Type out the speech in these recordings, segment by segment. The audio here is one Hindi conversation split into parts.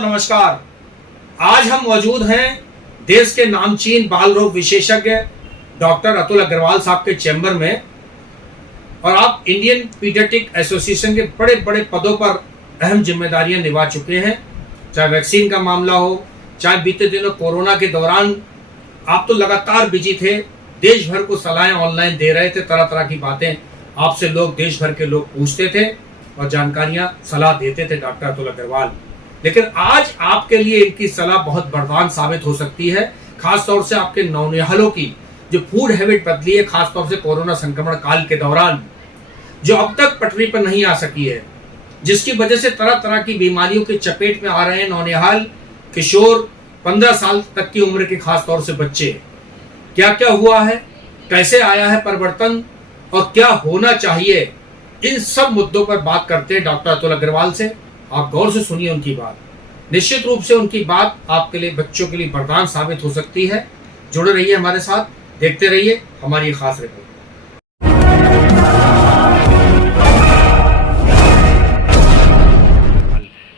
दोस्तों नमस्कार। आज हम मौजूद हैं देश के नामचीन बाल रोग विशेषज्ञ डॉक्टर अतुल अग्रवाल साहब के चैम्बर में, और आप इंडियन पीडियाट्रिक एसोसिएशन के बड़े बड़े पदों पर अहम जिम्मेदारियां निभा चुके हैं। चाहे वैक्सीन का मामला हो, चाहे बीते दिनों कोरोना के दौरान आप तो लगातार बिजी थे, देश भर को सलाहें ऑनलाइन दे रहे थे, तरह तरह की बातें आपसे लोग, देश भर के लोग पूछते थे और जानकारियां सलाह देते थे डॉक्टर अतुल अग्रवाल। लेकिन आज आपके लिए इनकी सलाह बहुत वरदान साबित हो सकती है, खासतौर से आपके नौनिहालों की जो फूड हैबिट बदली है, खासतौर से कोरोना संक्रमण काल के दौरान, जो अब तक पटरी पर नहीं आ सकी है, जिसकी वजह से तरह तरह की बीमारियों के चपेट में आ रहे हैं नौनिहाल, किशोर, 15 साल तक की उम्र के खासतौर से बच्चे। क्या क्या हुआ है, कैसे आया है परिवर्तन और क्या होना चाहिए, इन सब मुद्दों पर बात करते हैं डॉक्टर अतुल अग्रवाल से। आप गौर से सुनिए उनकी बात, निश्चित रूप से उनकी बात आपके लिए, बच्चों के लिए वरदान साबित हो सकती है। जुड़े रहिए हमारे साथ, देखते रहिए हमारी खास रिपोर्ट।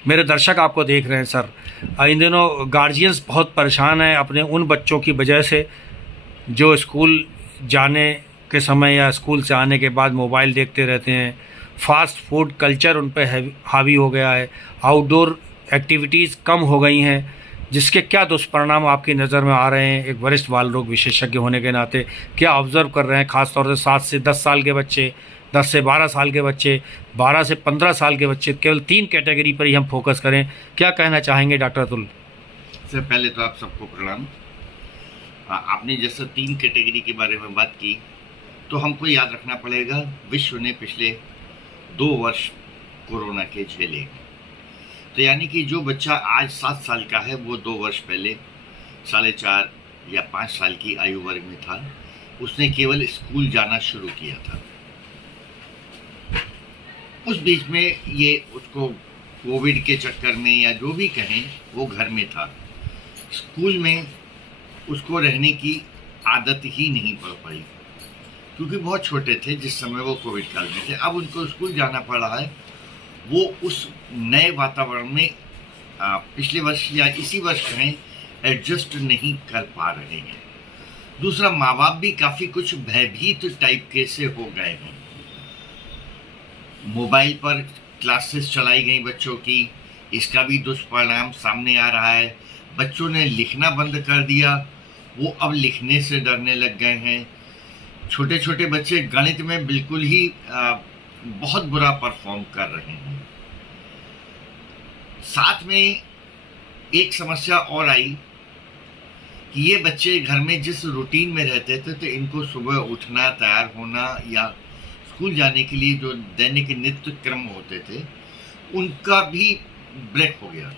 मेरे दर्शक आपको देख रहे हैं सर, इन दिनों गार्जियंस बहुत परेशान हैं अपने उन बच्चों की वजह से जो स्कूल जाने के समय या स्कूल से आने के बाद मोबाइल देखते रहते हैं। फास्ट फूड कल्चर उन पर हावी हो गया है, आउटडोर एक्टिविटीज़ कम हो गई हैं, जिसके क्या दुष्परिणाम आपकी नज़र में आ रहे हैं? एक वरिष्ठ बाल रोग विशेषज्ञ होने के नाते क्या ऑब्जर्व कर रहे हैं, खासतौर से 7 से 10 साल के बच्चे, 10 से 12 साल के बच्चे, 12 से 15 साल के बच्चे, केवल 3 कैटेगरी पर ही हम फोकस करें, क्या कहना चाहेंगे डॉक्टर अतुल? सर, पहले तो आप सबको प्रणाम। आपने जैसे 3 कैटेगरी के बारे में बात की, तो हमको याद रखना पड़ेगा विश्व ने पिछले 2 वर्ष कोरोना के झेले। तो यानी कि जो बच्चा आज 7 साल का है, वो 2 वर्ष पहले 4.5 या 5 साल की आयु वर्ग में था। उसने केवल स्कूल जाना शुरू किया था। उस बीच में ये उसको कोविड के चक्कर में या जो भी कहें, वो घर में था। स्कूल में उसको रहने की आदत ही नहीं पड़ पाई, क्योंकि बहुत छोटे थे जिस समय वो कोविड काल में थे। अब उनको स्कूल जाना पड़ रहा है। वो उस नए वातावरण में पिछले वर्ष या इसी वर्ष कहें एडजस्ट नहीं कर पा रहे हैं। दूसरा, माँ बाप भी काफ़ी कुछ भयभीत टाइप के से हो गए हैं। मोबाइल पर क्लासेस चलाई गई बच्चों की, इसका भी दुष्परिणाम सामने आ रहा है। बच्चों ने लिखना बंद कर दिया, वो अब लिखने से डरने लग गए हैं। छोटे छोटे बच्चे गणित में बिल्कुल ही बहुत बुरा परफॉर्म कर रहे हैं। साथ में एक समस्या और आई कि ये बच्चे घर में जिस रूटीन में रहते थे, तो इनको सुबह उठना, तैयार होना या स्कूल जाने के लिए जो दैनिक नित्य क्रम होते थे, उनका भी ब्रेक हो गया।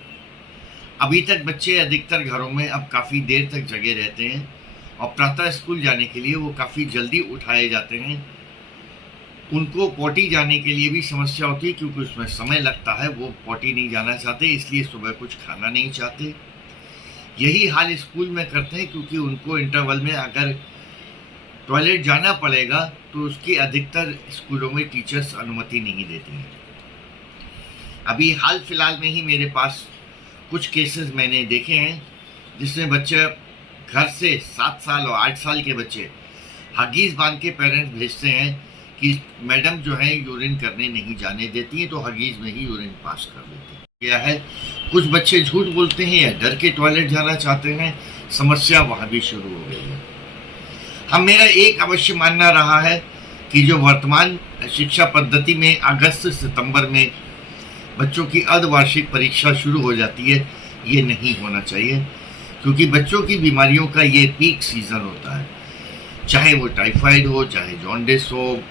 अभी तक बच्चे अधिकतर घरों में अब काफ़ी देर तक जगे रहते हैं और प्रातः स्कूल जाने के लिए वो काफ़ी जल्दी उठाए जाते हैं। उनको पॉटी जाने के लिए भी समस्या होती है, क्योंकि उसमें समय लगता है। वो पॉटी नहीं जाना चाहते, इसलिए सुबह कुछ खाना नहीं चाहते। यही हाल स्कूल में करते हैं, क्योंकि उनको इंटरवल में अगर टॉयलेट जाना पड़ेगा तो उसकी अधिकतर स्कूलों में टीचर्स अनुमति नहीं देती हैं। अभी हाल फिलहाल में ही मेरे पास कुछ केसेस मैंने देखे हैं जिसमें बच्चे घर से 7 साल और 8 साल के बच्चे हगीज़ बांध के पेरेंट्स भेजते हैं कि मैडम जो है यूरिन करने नहीं जाने देती हैं, तो हगीज़ में ही यूरिन पास कर देते हैं। क्या है, कुछ बच्चे झूठ बोलते हैं या डर के टॉयलेट जाना चाहते हैं। समस्या वहाँ भी शुरू हो गई है। मेरा एक अवश्य मानना रहा है कि जो वर्तमान शिक्षा पद्धति में अगस्त सितंबर में बच्चों की अर्धवार्षिक परीक्षा शुरू हो जाती है, ये नहीं होना चाहिए, क्योंकि बच्चों की बीमारियों का ये पीक सीजन होता है। चाहे वो टाइफाइड हो, चाहे जॉन्डिस हो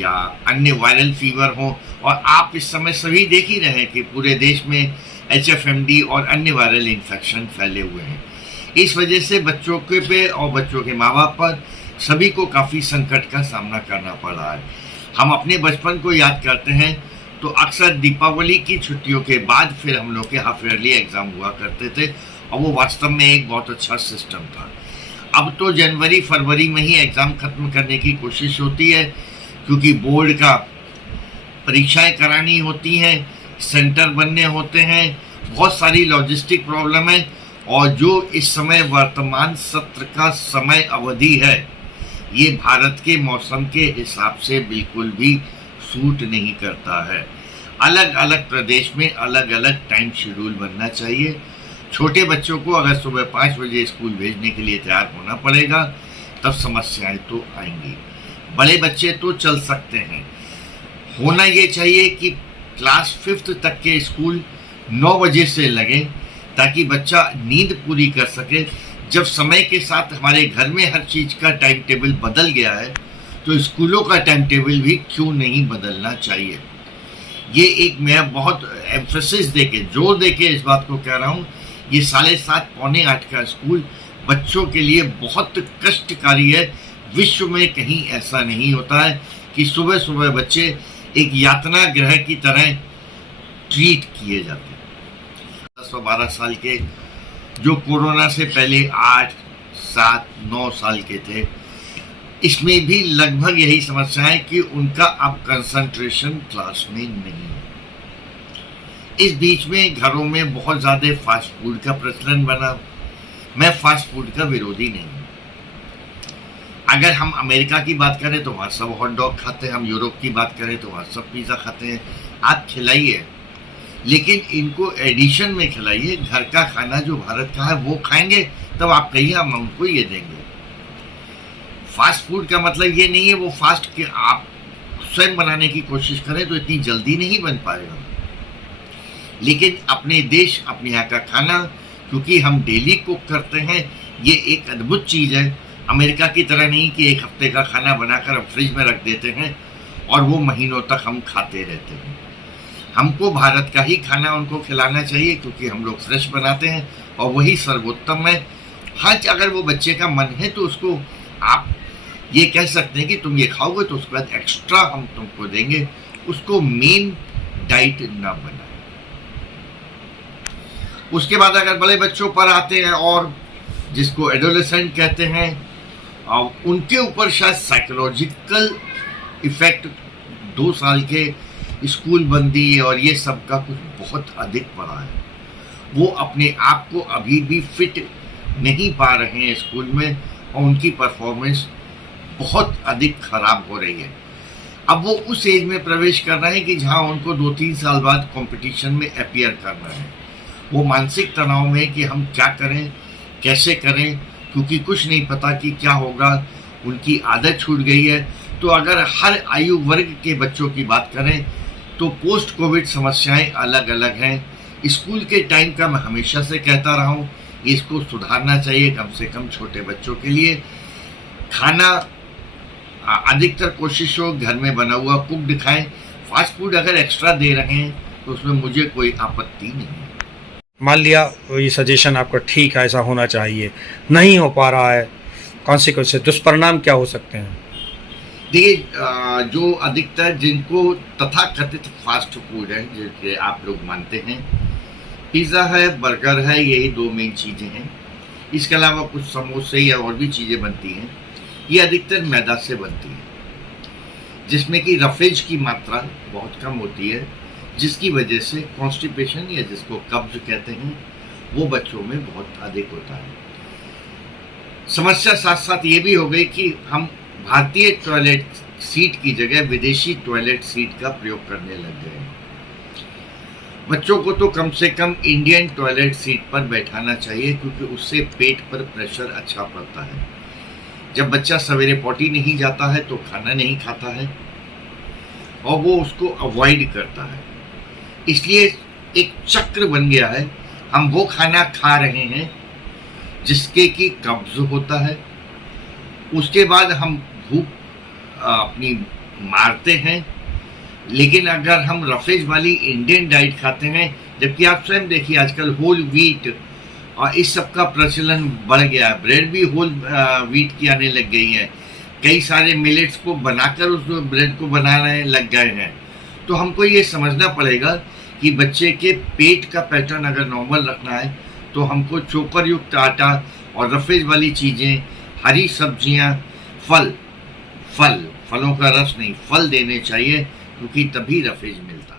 या अन्य वायरल फीवर हो। और आप इस समय सभी देख ही रहे हैं कि पूरे देश में HFMD और अन्य वायरल इन्फेक्शन फैले हुए हैं। इस वजह से बच्चों के पे और बच्चों के माँ बाप पर सभी को काफ़ी संकट का सामना करना पड़ रहा है। हम अपने बचपन को याद करते हैं तो अक्सर दीपावली की छुट्टियों के बाद फिर हम लोग के हाफ ईयरली एग्ज़ाम हुआ करते थे, और वो वास्तव में एक बहुत अच्छा सिस्टम था। अब तो जनवरी फरवरी में ही एग्ज़ाम ख़त्म करने की कोशिश होती है, क्योंकि बोर्ड का परीक्षाएं करानी होती हैं, सेंटर बनने होते हैं बहुत सारी लॉजिस्टिक प्रॉब्लम है, और जो इस समय वर्तमान सत्र का समय अवधि है ये भारत के मौसम के हिसाब से बिल्कुल भी सूट नहीं करता है। अलग अलग प्रदेश में अलग अलग टाइम शेड्यूल बनना चाहिए। छोटे बच्चों को अगर सुबह 5 बजे स्कूल भेजने के लिए तैयार होना पड़ेगा तब समस्याएं तो आएंगी। बड़े बच्चे तो चल सकते हैं। होना ये चाहिए कि क्लास 5th तक के स्कूल 9 बजे से लगे ताकि बच्चा नींद पूरी कर सके। जब समय के साथ हमारे घर में हर चीज़ का टाइम टेबल बदल गया है तो स्कूलों का टाइम टेबल भी क्यों नहीं बदलना चाहिए। ये एक मैं बहुत एम्फेसिस देके जोर देके इस बात को कह रहा हूँ। ये 7:30 पौने 8 का स्कूल बच्चों के लिए बहुत कष्टकारी है। विश्व में कहीं ऐसा नहीं होता है कि सुबह सुबह बच्चे एक यातना ग्रह की तरह ट्रीट किए जाते हैं। 10-12 साल के जो कोरोना से पहले 8, 7, 9 साल के थे, इसमें भी लगभग यही समस्या है कि उनका अब कंसंट्रेशन क्लास में नहीं है। इस बीच में घरों में बहुत ज़्यादा फास्ट फूड का प्रचलन बना। मैं फास्ट फूड का विरोधी नहीं हूँ। अगर हम अमेरिका की बात करें तो वहाँ सब हॉट डॉग खाते हैं, हम यूरोप की बात करें तो वहाँ सब पिज़्ज़ा खाते हैं। आप खिलाइए, लेकिन इनको एडिशन में खिलाइए। घर का खाना जो भारत का है वो खाएंगे तब आप कहिए हम उनको ये देंगे। फास्ट फूड का मतलब ये नहीं है वो फास्ट कि आप स्वयं बनाने की कोशिश करें तो इतनी जल्दी नहीं बन पाएगा। लेकिन अपने देश, अपने यहाँ का खाना, क्योंकि हम डेली कुक करते हैं, ये एक अद्भुत चीज़ है। अमेरिका की तरह नहीं कि एक हफ्ते का खाना बनाकर हम फ्रिज में रख देते हैं और वो महीनों तक हम खाते रहते हैं। हमको भारत का ही खाना उनको खिलाना चाहिए क्योंकि हम लोग फ्रेश बनाते हैं और वही सर्वोत्तम है। हाँ, अगर वो बच्चे का मन है तो उसको आप ये कह सकते हैं कि तुम ये खाओगे तो उसके बाद एक्स्ट्रा हम तुमको देंगे। उसको मेन डाइट ना बनाए। उसके बाद अगर बड़े बच्चों पर आते हैं और जिसको एडोलेसेंट कहते हैं, उनके ऊपर शायद साइकोलॉजिकल इफेक्ट 2 साल के स्कूल बंदी और ये सब का कुछ बहुत अधिक पड़ा है। वो अपने आप को अभी भी फिट नहीं पा रहे हैं स्कूल में और उनकी परफॉर्मेंस बहुत अधिक खराब हो रही है। अब वो उस एज में प्रवेश कर रहे हैं कि जहाँ उनको 2-3 साल बाद कंपटीशन में अपीयर करना है। वो मानसिक तनाव में कि हम क्या करें, कैसे करें, क्योंकि कुछ नहीं पता कि क्या होगा। उनकी आदत छूट गई है। तो अगर हर आयु वर्ग के बच्चों की बात करें तो पोस्ट कोविड समस्याएं अलग अलग हैं। स्कूल के टाइम का मैं हमेशा से कहता रहा हूँ, इसको सुधारना चाहिए। कम से कम छोटे बच्चों के लिए खाना अधिकतर कोशिश हो घर में बना हुआ कुक्ड खाएं। फास्ट फूड अगर एक्स्ट्रा दे रहे हैं तो उसमें मुझे कोई आपत्ति नहीं है। मान लिया ये सजेशन आपका ठीक है, ऐसा होना चाहिए, नहीं हो पा रहा है, कॉन्सिक्वेंसेस, दुष्परिणाम क्या हो सकते हैं? देखिए, जो अधिकतर जिनको तथाकथित फास्ट फूड है जैसे आप लोग मानते हैं, पिज़्ज़ा है, बर्गर है, यही 2 मेन चीज़ें हैं। इसके अलावा कुछ समोसे या और भी चीज़ें बनती हैं। ये अधिकतर मैदा से बनती हैं जिसमें कि रफेज की मात्रा बहुत कम होती है, जिसकी वजह से कॉन्स्टिपेशन या जिसको कब्ज कहते हैं वो बच्चों में बहुत अधिक होता है। समस्या साथ साथ ये भी हो गई कि हम भारतीय टॉयलेट सीट की जगह विदेशी टॉयलेट सीट का प्रयोग करने लग गए। बच्चों को तो कम से कम इंडियन टॉयलेट सीट पर बैठाना चाहिए क्योंकि उससे पेट पर प्रेशर अच्छा पड़ता है। जब बच्चा सवेरे पॉटी नहीं जाता है तो खाना नहीं खाता है और वो उसको अवॉइड करता है। इसलिए एक चक्र बन गया है। हम वो खाना खा रहे हैं जिसके कि कब्ज होता है, उसके बाद हम भूख अपनी मारते हैं। लेकिन अगर हम रफेज वाली इंडियन डाइट खाते हैं, जबकि आप स्वयं देखिए आजकल होल व्हीट और इस सब का प्रचलन बढ़ गया है। ब्रेड भी होल व्हीट की आने लग गई है। कई सारे मिलेट्स को बनाकर उस ब्रेड को बनाने लग गए हैं। तो हमको ये समझना पड़ेगा कि बच्चे के पेट का पैटर्न अगर नॉर्मल रखना है तो हमको चोकर युक्त आटा और रफेज वाली चीज़ें, हरी सब्जियां, फलों का रस नहीं, फल देने चाहिए क्योंकि तभी रफेज मिलता है।